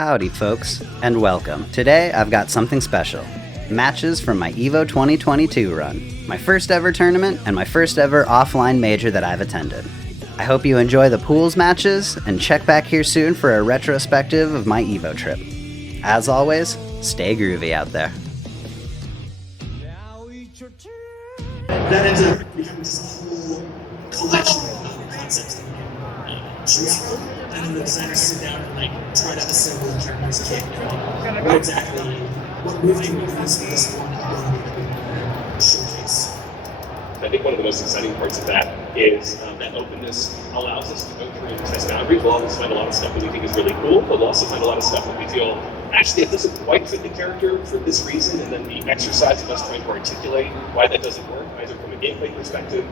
Howdy folks, and welcome. Today I've got something special. Matches from my EVO 2022 run. My first ever tournament and my first ever offline major that I've attended. I hope you enjoy the pools matches and check back here soon for a retrospective of my EVO trip. As always, stay groovy out there. That ends up becoming this whole collection of concepts that we can choose from. And then the designers sit down and try to assemble the character's kit and what move can we use for this one ability that we want to showcase. I think one of the most exciting parts of that is that openness allows us to go through and test boundaries. We'll always find a lot of stuff that we think is really cool, but we'll also find a lot of stuff that we feel actually it doesn't quite fit the character for this reason, and then the exercise of us trying to articulate why that doesn't work, either from a gameplay perspective,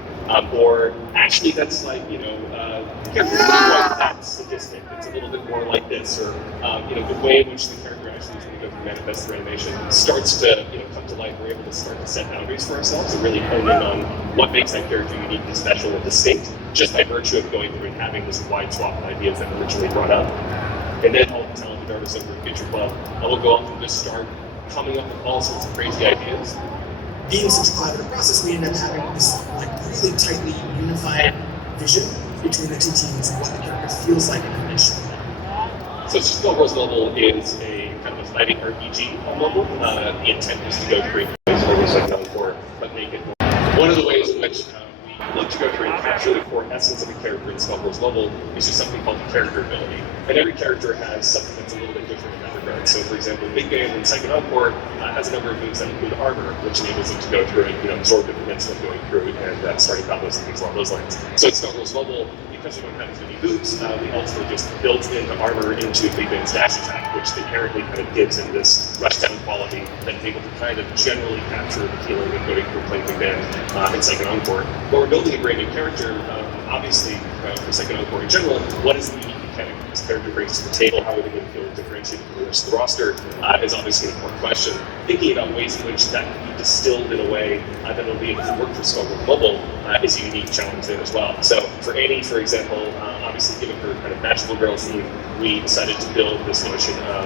or actually that's the character isn't quite that sadistic. It's a little bit more like this, or the way in which the character actually is going to go through manifest through animation starts to come to life. We're able to start to set boundaries for ourselves and really hone in on what makes that character unique and special and distinct, just by virtue of going through and having this wide swath of ideas that were originally brought up. And then all the talented artists over at Future Club, I will go off and just start coming up with all sorts of crazy ideas. Being such a collaborative process, we end up having this really tightly unified vision between the two teams and what the character feels like in animation. So Skullgirls Mobile is a kind of a fighting RPG on mobile. The intent is to go through ways where we're known for, but make it more. One of the ways in which we look to go through and capture the core essence of a character in Skullgirls Mobile is just something called character ability. And every character has something that's a little bit different in that regard. So for example, Big Bang in Second Encore has a number of moves that include armor, which enables them to go through and absorb different hits when going through and starting combos and things along those lines. So in Skullgirls Mobile, because we don't have as many boots, we also just built into armor into Big Bang's dash attack, which inherently kind of gives him this rushdown quality that is able to kind of generally capture the feeling of going through playing Big Bang in Second Encore. But we're building a brand new character, obviously for Second Encore in general. What is the unique mechanic this character brings to the table? How are they going to feel differentiated from the rest of the roster is obviously an important question. Thinking about ways in which that can be distilled in a way that will be able to work for Skullgirls Mobile is a unique challenge there as well. So for Annie, for example, obviously given her kind of magical girl theme, we decided to build this notion of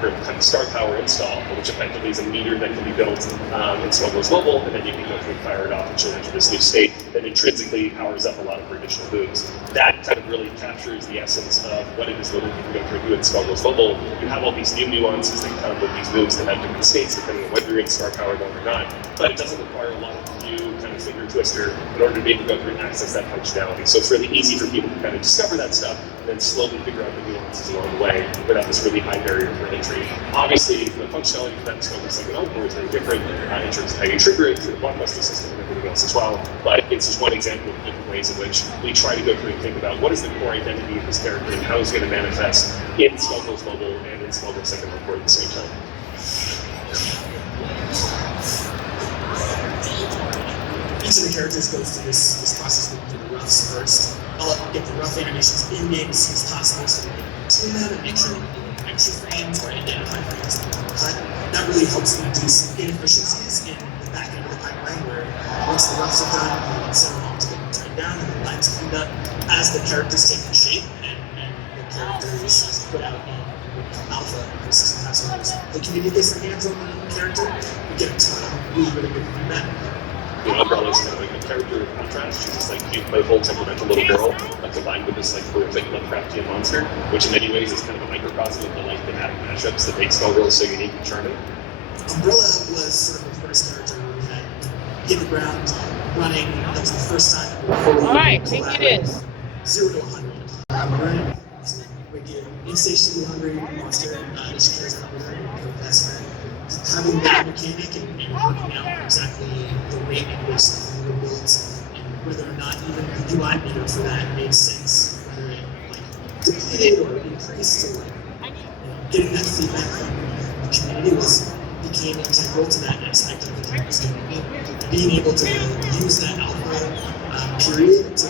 her kind of star power install, which effectively is a meter that can be built in Skullgirls Mobile, and then you can go through and fire it off and she'll enter this new state that intrinsically powers up a lot of her additional moves. That kind of really captures the essence of what it is that we can go through and do in Skullgirls Mobile. You have all these new nuances that come with these moves that have different states depending on whether you're in star power mode or not, but it doesn't require a lot of new kind of finger twister in order to be able to go through and access that functionality. So it's really easy for people to kind of discover that stuff and then slowly figure out the nuances along the way without this really high barrier for entry. Obviously, the functionality for that Skullgirls Second Encore is very different in terms of how you trigger it through the blockbuster system and everything else as well. But it's just one example of different ways in which we try to go through and think about what is the core identity of this character and how it's going to manifest in Skullgirls Mobile and in Skullgirls Second Encore at the same time. Each of the characters goes through this process with the roughs first. I'll get the rough animations in-game as soon as possible so we can tune them and make sure that we can extra frames or identify frames that we can cut. That really helps reduce inefficiencies in the back end of the pipeline where once the roughs are done, we can send them all to get them tightened down and the lines cleaned up as the characters take the shape and the character is put out in alpha. The system has some the community gets their hands on the character. We get a ton of really good feedback. Umbrella is kind of like a character of contrast. She's this cute, playful, temperamental little girl combined with this horrific Lovecraftian monster, which in many ways is kind of a microcosm of the thematic mashups that make Skullgirls so unique and charming. Umbrella was sort of the first character where we had hit the ground running. That was the first time that we were Alright, take it in. 0 to 100. I'm running. We get insatiably hungry monster. She cares about her and investment. Having that mechanic and working out exactly the rate at which the meter builds and whether or not even the UI meter for that made sense, whether it depleted or increased, or getting that feedback from the community became integral to that next act of the character's community. Being able to use that alpha period to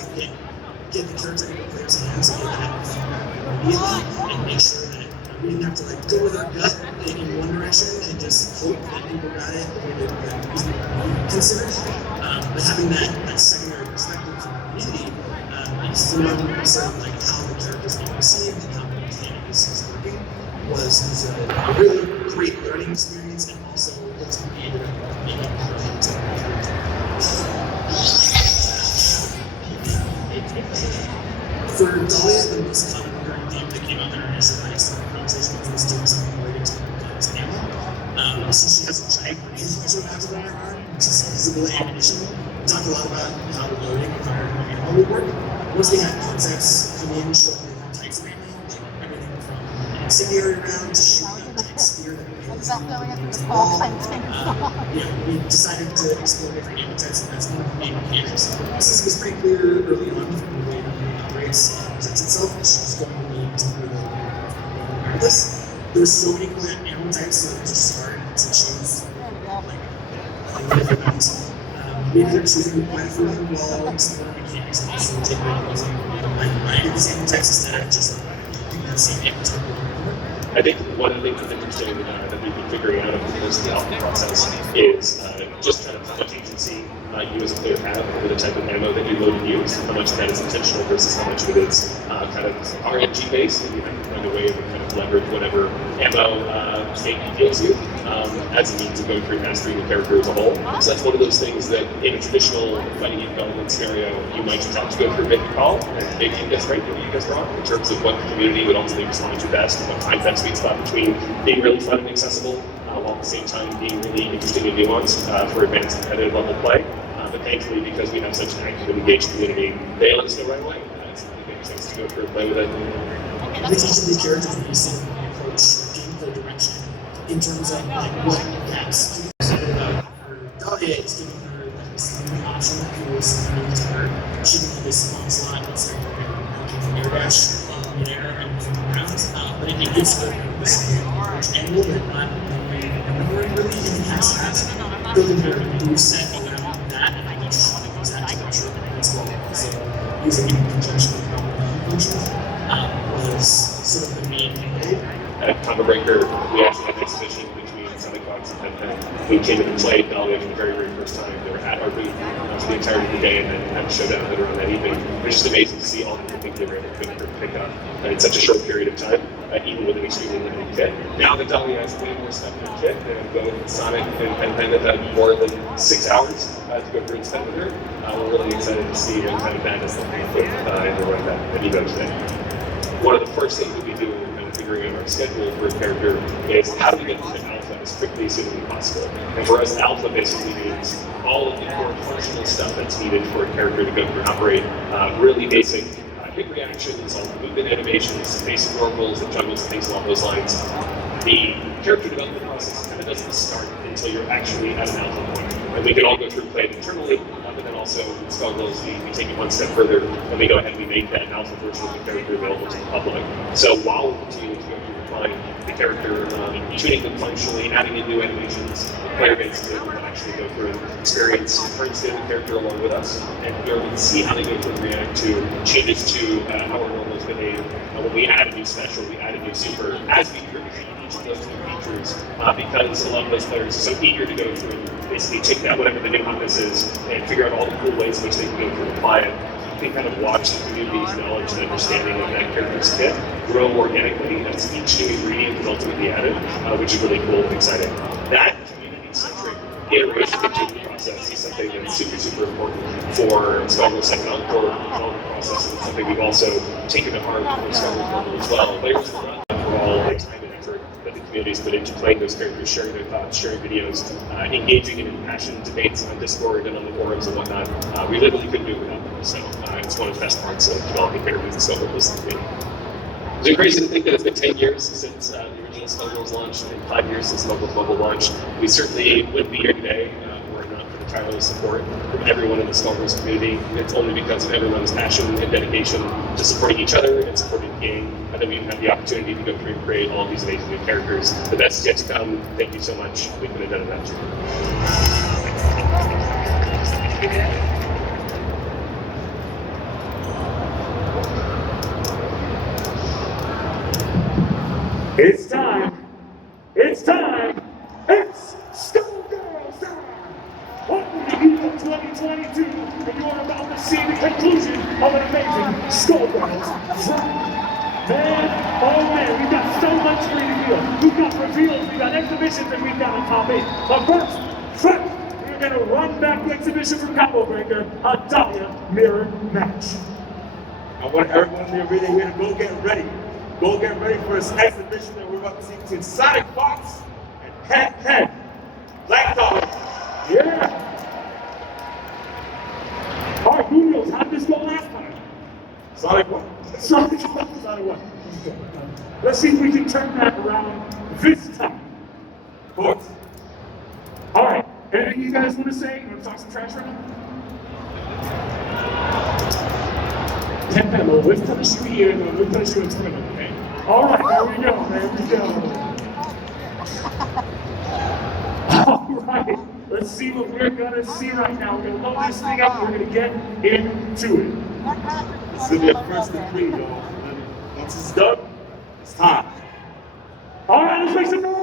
get the character into players' hands and get that feedback immediately and make sure that we didn't have to go with our gut in one direction and just hope that people got it the way that was considered. But having that secondary perspective from the community informed sort of how the character is being received and how the mechanic is working was a really great learning experience, and also ultimately ended up making a for Dahlia, the most common recurring theme that came out there is that I started conversation with was doing something related to Dahlia's ammo. Since she has a giant grenade launcher mounted on her arm, which is visible ammunition, we talked a lot about how loading and how ammo would work. Once they had concepts come in showing different types of ammo, everything from an incendiary round to shooting a giant spear that we we decided to explore different ammo types, and that's one of the main mechanics. This was pretty clear early on from the way it operates and presents itself. She's going to need to really regardless. There were so many cool ammo types that it just started to choose like different ones. Maybe they're choosing quite a few of them while exploring mechanics and also taking on those like these ammo types instead of just picking the same ammo type. I think one of the things that's interesting that we've been figuring out over the course of the alpha process is just kind of how much agency you as a player have over the type of ammo that you load and use, how much of that is intentional versus how much of it is kind of RNG based, and you have to find a way to kind of leverage whatever ammo state gives you as a means of going through mastering the character as a whole. So that's one of those things that in a traditional fighting game development scenario, you might just have to go through a bit and call, and maybe you guess right, maybe you guess wrong, in terms of what the community would ultimately respond to best, and what finds that sweet spot between being really fun and accessible, while at the same time being really interesting and nuanced for advanced competitive level play. But thankfully, because we have such an active and engaged community, they let us know right away. It's not making sense to go through and play with it. I think each of these characters we see approach gameplay direction in terms of like what gaps. For Dahlia, it's giving her like this new option that feels unique to her. She can do this onslaught instead of air dash in air and from the ground. But it gives her this approach angle that not really has that. Building her moveset around that, and I can just use that to pressure as well. So using it in conjunction with the function was sort of the main goal. At Combo Breaker, we actually had an exhibition between Godstargod and Pen. We came in and played Dahlia for the very, very first time. They were at our booth for the entirety of the day, and then had a showdown later on that evening. It was just amazing to see all the things they were able to pick up in such a short period of time, even with an extremely limited kit. Now that Dahlia has way more stuff in the kit, and both Sonic and Pen have had more than 6 hours to go through and spend with her, we're really excited to see what kind of madness they'll come up with in the run at Evo today. One of the first things that we do in figuring out our schedule for a character is how do we get to alpha as quickly as humanly possible. And for us, alpha basically means all of the core functional stuff that's needed for a character to go through and operate. Really basic quick reactions, all the movement animations, basic normals, and juggles, and things along those lines. The character development process kind of doesn't start until you're actually at an alpha point. And we can all go through and play it internally, but then also in skullgirls, we take it one step further, and we go ahead and we make that alpha version of the character available to the public. So while we continue to go through refining the character, tuning them functionally, adding in new animations, the player base is able to actually go through and experience the current state of the character along with us, and be able to see how they go through and react to changes to how our normals behave. When we add a new special, we add a new super, as we repeat each of those new features, because a lot of those players are so eager to go through and basically take out whatever the new hotness is and figure out all the cool ways in which they can go through and apply it. You can kind of watch the community's knowledge and understanding of that character's kit grow organically as each new ingredient is ultimately added, which is really cool and exciting. That community-centric iteration into the process is something that's super, super important for Skullgirls second encore development process, and it's something we've also taken to heart for Skullgirls level as well. Layers of Run for all the time and effort that the community's put into playing those characters, sharing their thoughts, sharing videos, engaging in impassioned debates on Discord and on the forums and whatnot. We literally couldn't do it without them. So it's one of the best parts of developing characters in Skullgirls for me. It's crazy to think that it's been 10 years since the original Skullgirls launched and 5 years since Skullgirls Mobile launched. We certainly wouldn't be here today were it not for the tireless support from everyone in the Skullgirls community. It's only because of everyone's passion and dedication to supporting each other and supporting the game that we have the opportunity to go through and create all of these amazing new characters. The best is yet to come. Thank you so much. We could have done it without you. It's time! It's time! It's Skullgirls time! Welcome to Evo 2022, and you're about to see the conclusion of an amazing Skullgirls run. Man, oh man, we've got so much for you to do. We've got reveals, we've got exhibitions, and we've got a top 8. But first, we're going to run back the exhibition from Combo Breaker, a Dahlia mirror match. I want everyone in the arena here to go get ready. Go get ready for this exhibition that we're about to see between Sonic Fox and Head Black Dog. Yeah. All right, who knows? How did this go last time? Sonic won. Sonic won. Let's see if we can turn that around this time. Of course. All right. Anything you guys want to say? You want to talk some trash right now? Well, let's punish you here, and we'll punish you in tournament, okay? All right, there we go. All right, let's see what we're gonna see right now. We're gonna load this thing up, and we're gonna get into it. It's gonna be a first and 3, y'all. Once it's done, it's time. All right, let's make some noise.